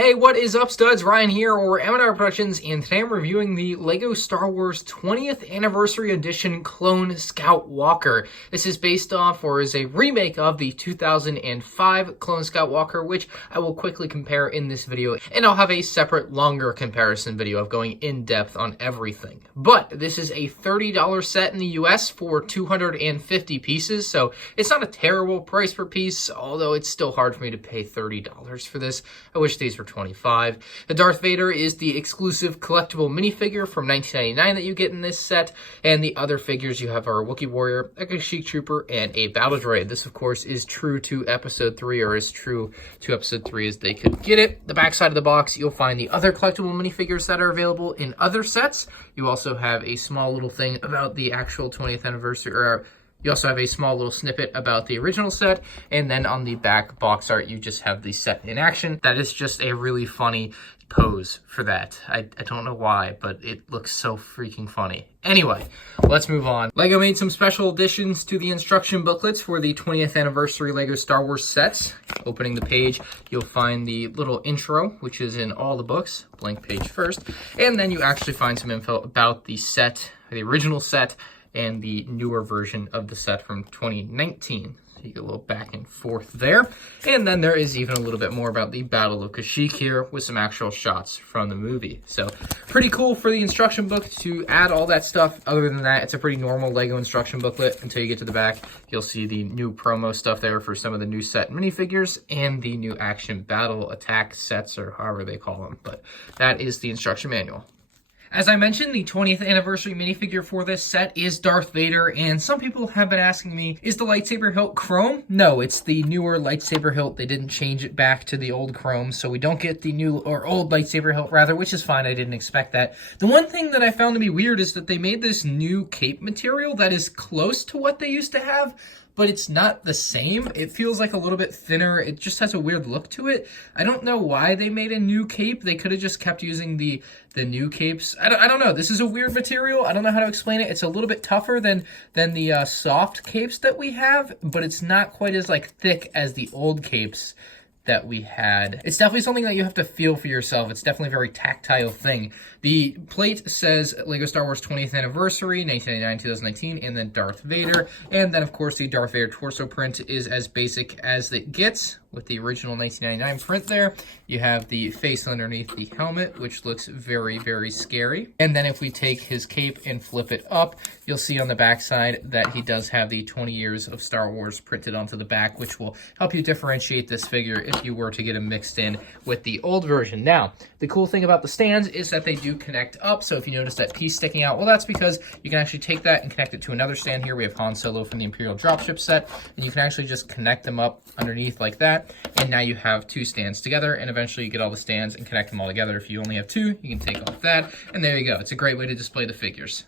Hey, what is up, studs? Ryan here, or M&R Productions, and today I'm reviewing the LEGO Star Wars 20th Anniversary Edition Clone Scout Walker. This is based off, or is a remake of, the 2005 Clone Scout Walker, which I will quickly compare in this video, and I'll have a separate, longer comparison video of going in-depth on everything. But this is a $30 set in the US for 250 pieces, so it's not a terrible price per piece, although it's still hard for me to pay $30 for this. I wish these were $25. The Darth Vader is the exclusive collectible minifigure from 1999 that you get in this set, and the other figures you have are a Wookie Warrior, a Kashyyyk Trooper, and a Battle Droid. This, of course, is true to Episode 3, or as true to Episode 3 as they could get it. The back side of the box, you'll find the other collectible minifigures that are available in other sets. You also have a small little thing about the actual 20th anniversary, or you also have a small little snippet about the original set, and then on the back box art, you just have the set in action. That is just a really funny pose for that. I don't know why, but it looks so freaking funny. Anyway, let's move on. LEGO made some special additions to the instruction booklets for the 20th anniversary LEGO Star Wars sets. Opening the page, you'll find the little intro, which is in all the books, blank page first, and then you actually find some info about the set, the original set, and the newer version of the set from 2019. So you get a little back and forth there. And then there is even a little bit more about the Battle of Kashyyyk here with some actual shots from the movie. So pretty cool for the instruction book to add all that stuff. Other than that, it's a pretty normal LEGO instruction booklet until you get to the back. You'll see the new promo stuff there for some of the new set minifigures and the new action battle attack sets, or however they call them. But that is the instruction manual. As I mentioned, the 20th anniversary minifigure for this set is Darth Vader, and some people have been asking me, is the lightsaber hilt chrome? No, it's the newer lightsaber hilt. They didn't change it back to the old chrome, so we don't get the new, or old lightsaber hilt rather, which is fine. I didn't expect that. The one thing that I found to be weird is that they made this new cape material that is close to what they used to have, but it's not the same. It feels like a little bit thinner. It just has a weird look to it. I don't know why they made a new cape. They could have just kept using the new capes. I don't know. This is a weird material. I don't know how to explain it. It's a little bit tougher than the soft capes that we have, but it's not quite as like thick as the old capes that we had. It's definitely something that you have to feel for yourself. It's definitely a very tactile thing. The plate says LEGO Star Wars 20th Anniversary, 1999-2019, and then Darth Vader. And then, of course, the Darth Vader torso print is as basic as it gets with the original 1999 print there. You have the face underneath the helmet, which looks very, very scary. And then if we take his cape and flip it up, you'll see on the back side that he does have the 20 years of Star Wars printed onto the back, which will help you differentiate this figure if you were to get him mixed in with the old version. Now, the cool thing about the stands is that they do connect up. So if you notice that piece sticking out, well, that's because you can actually take that and connect it to another stand here. We have Han Solo from the Imperial Dropship set, and you can actually just connect them up underneath like that. And now you have two stands together, and eventually you get all the stands and connect them all together. If you only have two, you can take off that, and there you go. It's a great way to display the figures.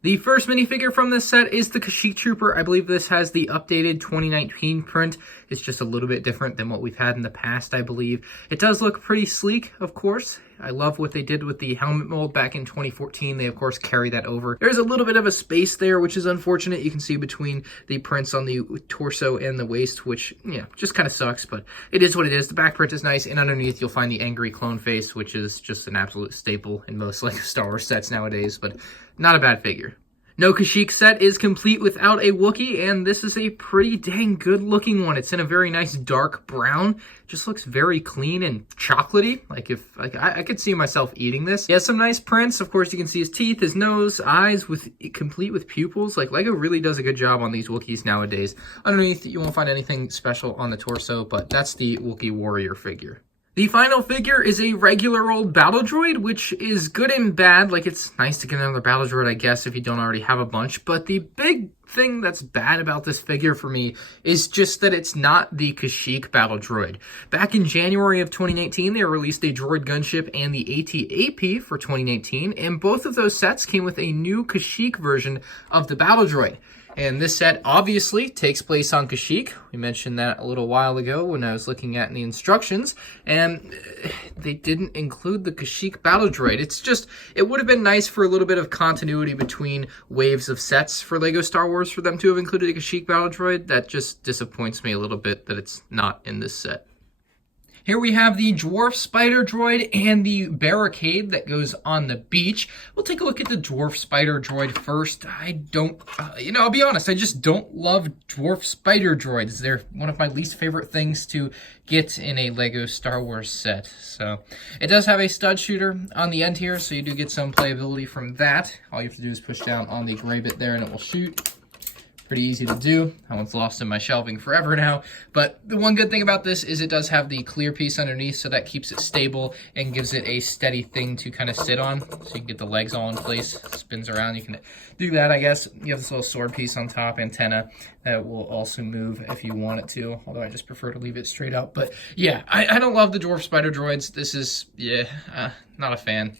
The first minifigure from this set is the Kashyyyk Trooper. I believe this has the updated 2019 print. It's just a little bit different than what we've had in the past, I believe. It does look pretty sleek, of course. I love what they did with the helmet mold back in 2014. They, of course, carry that over. There's a little bit of a space there, which is unfortunate. You can see between the prints on the torso and the waist, which, yeah, just kind of sucks, but it is what it is. The back print is nice, and underneath you'll find the angry clone face, which is just an absolute staple in most like Star Wars sets nowadays, but not a bad figure. No Kashyyyk set is complete without a Wookiee, and this is a pretty dang good looking one. It's in a very nice dark brown. Just looks very clean and chocolatey. I could see myself eating this. He has some nice prints. Of course, you can see his teeth, his nose, eyes complete with pupils. Like, LEGO really does a good job on these Wookiees nowadays. Underneath, you won't find anything special on the torso, but that's the Wookie Warrior figure. The final figure is a regular old Battle Droid, which is good and bad. Like, it's nice to get another Battle Droid, I guess, if you don't already have a bunch. But the big thing that's bad about this figure for me is just that it's not the Kashyyyk Battle Droid. Back in January of 2019, they released a droid gunship and the AT-AP for 2019, and both of those sets came with a new Kashyyyk version of the Battle Droid. And this set obviously takes place on Kashyyyk. We mentioned that a little while ago when I was looking at the instructions, and they didn't include the Kashyyyk Battle Droid. It would have been nice for a little bit of continuity between waves of sets for LEGO Star Wars for them to have included a Kashyyyk Battle Droid. That just disappoints me a little bit that it's not in this set. Here we have the dwarf Spider Droid and the barricade that goes on the beach. We'll take a look at the dwarf Spider Droid first. I don't, I'll be honest, I just don't love dwarf Spider Droids. They're one of my least favorite things to get in a Lego Star Wars set. So it does have a stud shooter on the end here, so you do get some playability from that. All you have to do is push down on the gray bit there and it will shoot. Pretty easy to do. That one's lost in my shelving forever now. But the one good thing about this is it does have the clear piece underneath, so that keeps it stable and gives it a steady thing to kind of sit on. So you can get the legs all in place, spins around. You can do that, I guess. You have this little sword piece on top, antenna that will also move if you want it to, although I just prefer to leave it straight up. But yeah, I don't love the dwarf Spider Droids. This is, not a fan.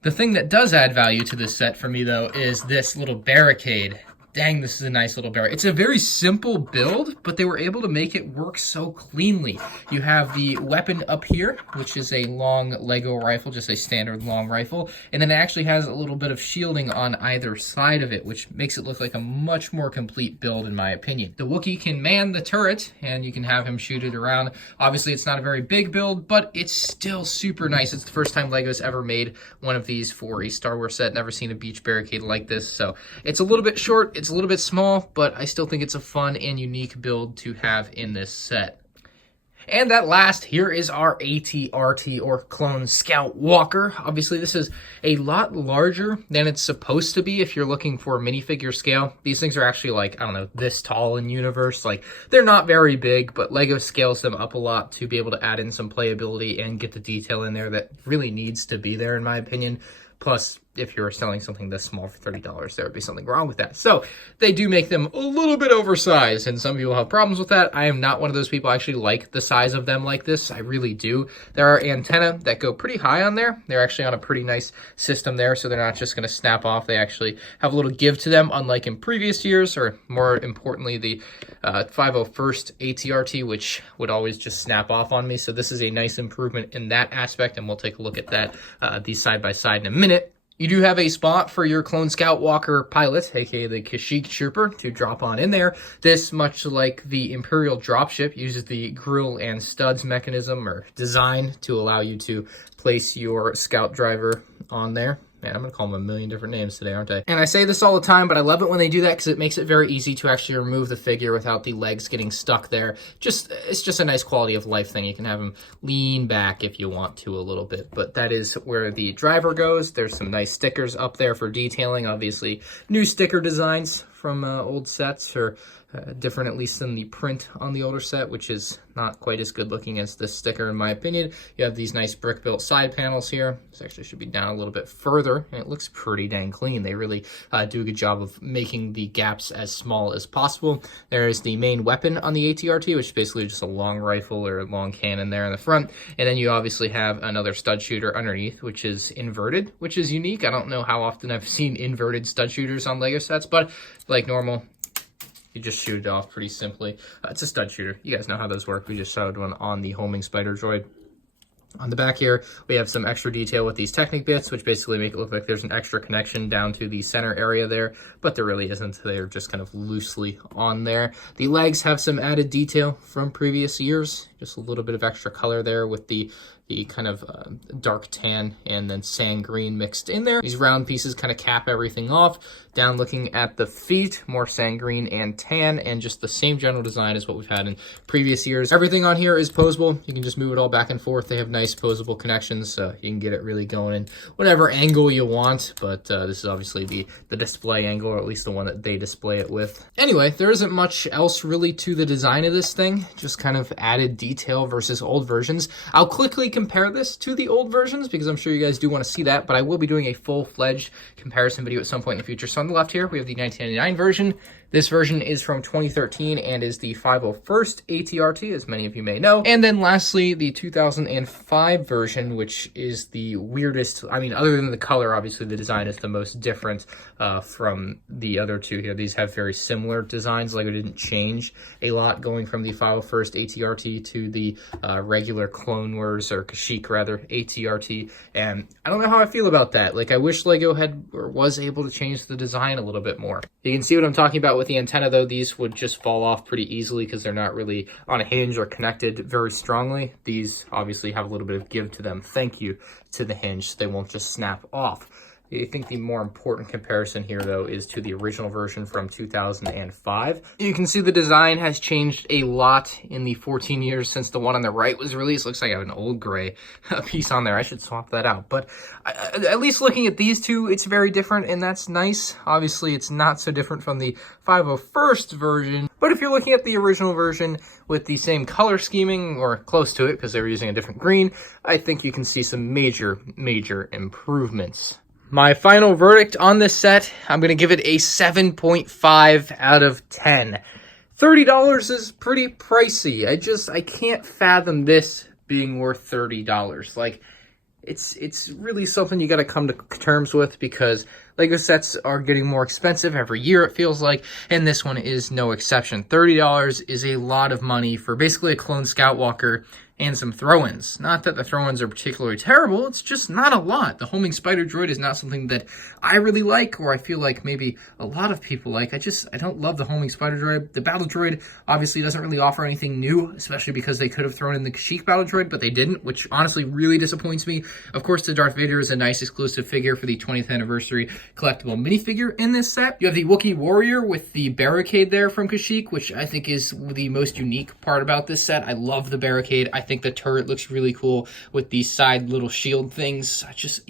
The thing that does add value to this set for me, though, is this little barricade. Dang, this is a nice little barrel. It's a very simple build, but they were able to make it work so cleanly. You have the weapon up here, which is a long Lego rifle, just a standard long rifle. And then it actually has a little bit of shielding on either side of it, which makes it look like a much more complete build, in my opinion. The Wookiee can man the turret, and you can have him shoot it around. Obviously, it's not a very big build, but it's still super nice. It's the first time Lego's ever made one of these for a Star Wars set. Never seen a beach barricade like this, so it's a little bit short. It's a little bit small, but I still think it's a fun and unique build to have in this set. And at last, here is our ATRT or Clone Scout Walker. Obviously, this is a lot larger than it's supposed to be if you're looking for minifigure scale. These things are actually like, I don't know, this tall in universe. Like, they're not very big, but Lego scales them up a lot to be able to add in some playability and get the detail in there that really needs to be there, in my opinion. Plus, if you're selling something this small for $30, there would be something wrong with that. So they do make them a little bit oversized, and some people have problems with that. I am not one of those people. I actually like the size of them like this. I really do. There are antennae that go pretty high on there. They're actually on a pretty nice system there, so they're not just going to snap off. They actually have a little give to them, unlike in previous years, or more importantly, the 501st ATRT, which would always just snap off on me. So this is a nice improvement in that aspect, and we'll take a look at that, these side by side in a minute. You do have a spot for your Clone Scout Walker pilot, aka the Kashyyyk Trooper, to drop on in there. This, much like the Imperial dropship, uses the grill and studs mechanism or design to allow you to place your Scout driver on there. Man, I'm going to call them a million different names today, aren't I? And I say this all the time, but I love it when they do that because it makes it very easy to actually remove the figure without the legs getting stuck there. It's just a nice quality of life thing. You can have them lean back if you want to a little bit, but that is where the driver goes. There's some nice stickers up there for detailing. Obviously, new sticker designs from old sets are different, at least than the print on the older set, which is not quite as good looking as this sticker, in my opinion. You have these nice brick-built side panels here. This actually should be down a little bit further, and it looks pretty dang clean. They really do a good job of making the gaps as small as possible. There is the main weapon on the ATRT, which is basically just a long rifle or a long cannon there in the front. And then you obviously have another stud shooter underneath, which is inverted, which is unique. I don't know how often I've seen inverted stud shooters on Lego sets, but like normal, you just shoot it off pretty simply. It's a stud shooter. You guys know how those work. We just showed one on the homing Spider Droid. On the back here, we have some extra detail with these Technic bits, which basically make it look like there's an extra connection down to the center area there, but there really isn't. They're just kind of loosely on there. The legs have some added detail from previous years, just a little bit of extra color there with the kind of dark tan and then sand green mixed in there. These round pieces kind of cap everything off. Down looking at the feet, more sand green and tan, and just the same general design as what we've had in previous years. Everything on here is posable. You can just move it all back and forth. They have nice posable connections, so you can get it really going in whatever angle you want, but this is obviously the display angle, or at least the one that they display it with. Anyway, there isn't much else really to the design of this thing, just kind of added detail versus old versions. I'll quickly compare this to the old versions because I'm sure you guys do want to see that, but I will be doing a full-fledged comparison video at some point in the future. So on the left here, we have the 1999 version. This version is from 2013 and is the 501st ATRT, as many of you may know. And then lastly, the 2005 version, which is the weirdest. I mean, other than the color, obviously the design is the most different from the other two here. These have very similar designs. Lego didn't change a lot going from the 501st ATRT to the regular Clone Wars, or Kashyyyk rather, ATRT. And I don't know how I feel about that. Like, I wish Lego had or was able to change the design a little bit more. You can see what I'm talking about With the antenna, though, these would just fall off pretty easily because they're not really on a hinge or connected very strongly. These obviously have a little bit of give to them. Thank you to the hinge, so they won't just snap off. I think the more important comparison here, though, is to the original version from 2005. You can see the design has changed a lot in the 14 years since the one on the right was released. Looks like I have an old gray piece on there. I should swap that out. But at least looking at these two, it's very different, and that's nice. Obviously, it's not so different from the 501st version. But if you're looking at the original version with the same color scheming, or close to it, because they were using a different green, I think you can see some major, major improvements. My final verdict on this set, I'm going to give it a 7.5 out of 10. $30 is pretty pricey. I can't fathom this being worth $30. Like, it's really something you got to come to terms with, because LEGO sets are getting more expensive every year, it feels like, and this one is no exception. $30 is a lot of money for basically a clone Scout Walker and some throw-ins. Not that the throw-ins are particularly terrible, it's just not a lot. The homing Spider Droid is not something that I really like, or I feel like maybe a lot of people like. I don't love the homing Spider Droid. The Battle Droid obviously doesn't really offer anything new, especially because they could have thrown in the Kashyyyk Battle Droid, but they didn't, which honestly really disappoints me. Of course, the Darth Vader is a nice exclusive figure for the 20th Anniversary Collectible Minifigure in this set. You have the Wookie Warrior with the barricade there from Kashyyyk, which I think is the most unique part about this set. I love the barricade. I think the turret looks really cool with these side little shield things.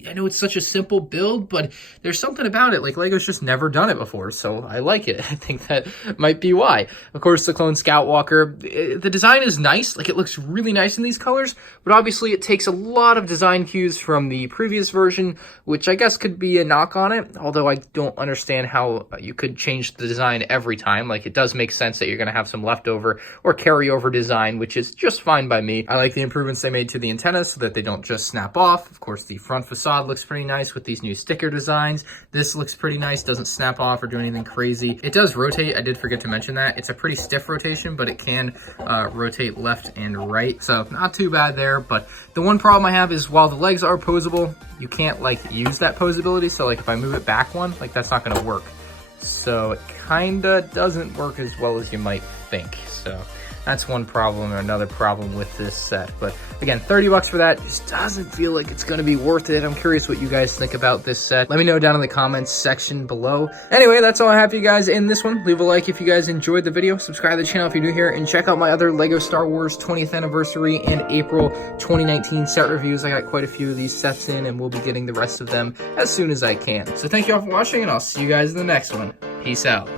I know it's such a simple build, but there's something about it. Like, LEGO's just never done it before, so I like it. I think that might be why. Of course, the clone Scout Walker, the design is nice. Like, it looks really nice in these colors, but obviously it takes a lot of design cues from the previous version, which I guess could be a knock on it, although I don't understand how you could change the design every time. Like, it does make sense that you're going to have some leftover or carryover design, which is just fine by me. I like the improvements they made to the antennas so that they don't just snap off. Of course, the front facade looks pretty nice with these new sticker designs. This looks pretty nice, doesn't snap off or do anything crazy. It does rotate, I did forget to mention that. It's a pretty stiff rotation, but it can rotate left and right, so not too bad there. But the one problem I have is while the legs are posable, you can't like use that posability. So like if I move it back one, like that's not gonna work. So it kinda doesn't work as well as you might think. So that's one problem, or another problem with this set. But again, 30 bucks for that just doesn't feel like it's gonna be worth it. I'm curious what you guys think about this set. Let me know down in the comments section below. Anyway, that's all I have for you guys in this one. Leave a like if you guys enjoyed the video. Subscribe to the channel if you're new here, and check out my other LEGO Star Wars 20th Anniversary and April 2019 set reviews. I got quite a few of these sets in, and we'll be getting the rest of them as soon as I can. So thank you all for watching, and I'll see you guys in the next one. Peace out.